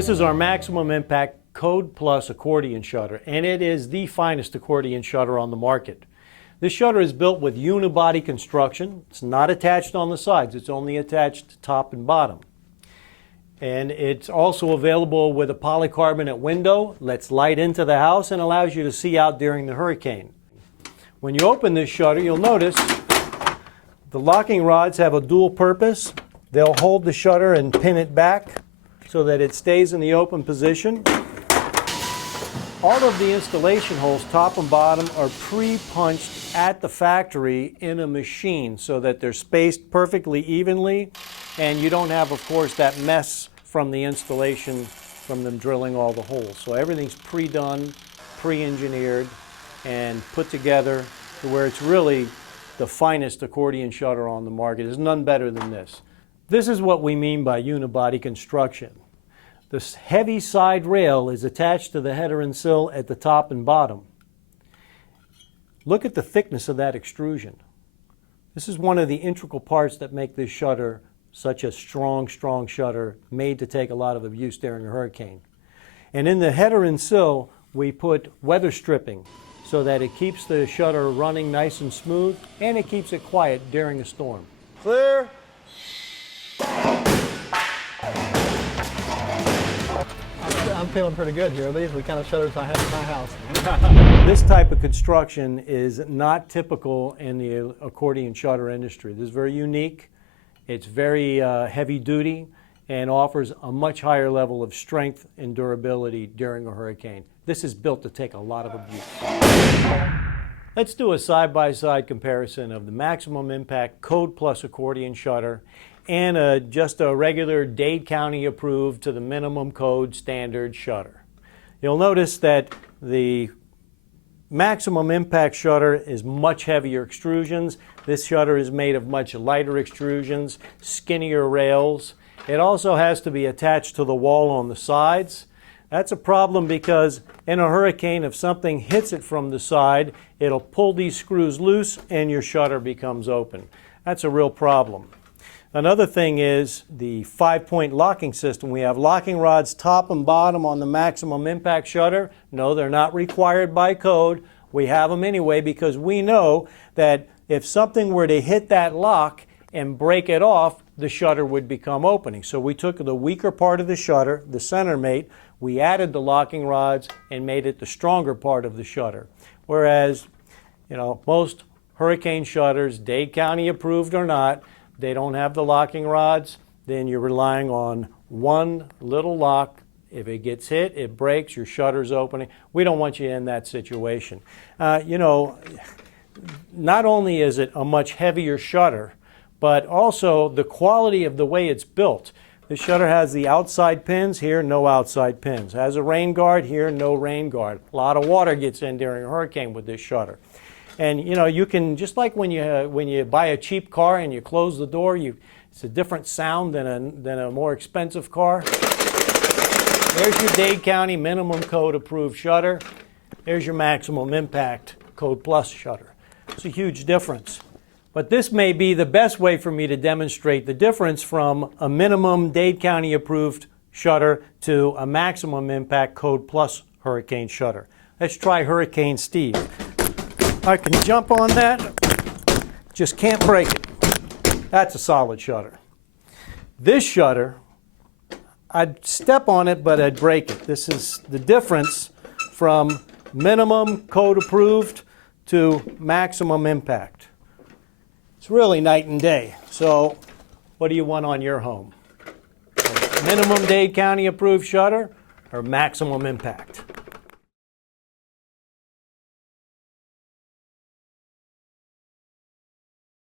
This is our maximum impact Code Plus accordion shutter, and it is the finest accordion shutter on the market. This shutter is built with unibody construction. It's not attached on the sides, it's only attached top and bottom. And it's also available with a polycarbonate window, lets light into the house and allows you to see out during the hurricane. When you open this shutter, you'll notice the locking rods have a dual purpose. They'll hold the shutter and pin it back so that it stays in the open position. All of the installation holes, top and bottom, are pre-punched at the factory in a machine so that they're spaced perfectly evenly, and you don't have, of course, that mess from the installation from them drilling all the holes. So everything's pre-done, pre-engineered, and put together to where it's really the finest accordion shutter on the market. There's none better than this. This is what we mean by unibody construction. This heavy side rail is attached to the header and sill at the top and bottom. Look at the thickness of that extrusion. This is one of the integral parts that make this shutter such a strong, strong shutter made to take a lot of abuse during a hurricane. And in the header and sill, we put weather stripping so that it keeps the shutter running nice and smooth, and it keeps it quiet during a storm. Clear. I'm feeling pretty good here. These are the kind of shutters I have in my house. This type of construction is not typical in the accordion shutter industry. This is very unique. It's very heavy duty and offers a much higher level of strength and durability during a hurricane. This is built to take a lot of abuse. Let's do a side-by-side comparison of the maximum impact Code Plus accordion shutter and just a regular Dade County approved to the minimum code standard shutter. You'll notice that the maximum impact shutter is much heavier extrusions. This shutter is made of much lighter extrusions, skinnier rails. It also has to be attached to the wall on the sides. That's a problem because in a hurricane, if something hits it from the side, it'll pull these screws loose and your shutter becomes open. That's a real problem. Another thing is the 5-point locking system. We have locking rods top and bottom on the maximum impact shutter. No, they're not required by code. We have them anyway because we know that if something were to hit that lock and break it off, the shutter would become opening. So we took the weaker part of the shutter, the center mate, we added the locking rods and made it the stronger part of the shutter. Whereas, most hurricane shutters, Dade County approved or not, they don't have the locking rods, then you're relying on one little lock. If it gets hit, it breaks, your shutter's opening. We don't want you in that situation. Not only is it a much heavier shutter, but also the quality of the way it's built. The shutter has the outside pins, here no outside pins. Has a rain guard, here no rain guard. A lot of water gets in during a hurricane with this shutter. And you can, just like when you buy a cheap car and you close the door, it's a different sound than a more expensive car. There's your Dade County minimum code approved shutter. There's your maximum impact Code Plus shutter. It's a huge difference. But this may be the best way for me to demonstrate the difference from a minimum Dade County approved shutter to a maximum impact Code Plus hurricane shutter. Let's try Hurricane Steve. I can jump on that, just can't break it. That's a solid shutter. This shutter, I'd step on it, but I'd break it. This is the difference from minimum code approved to maximum impact. It's really night and day. So what do you want on your home? Minimum Dade County approved shutter or maximum impact?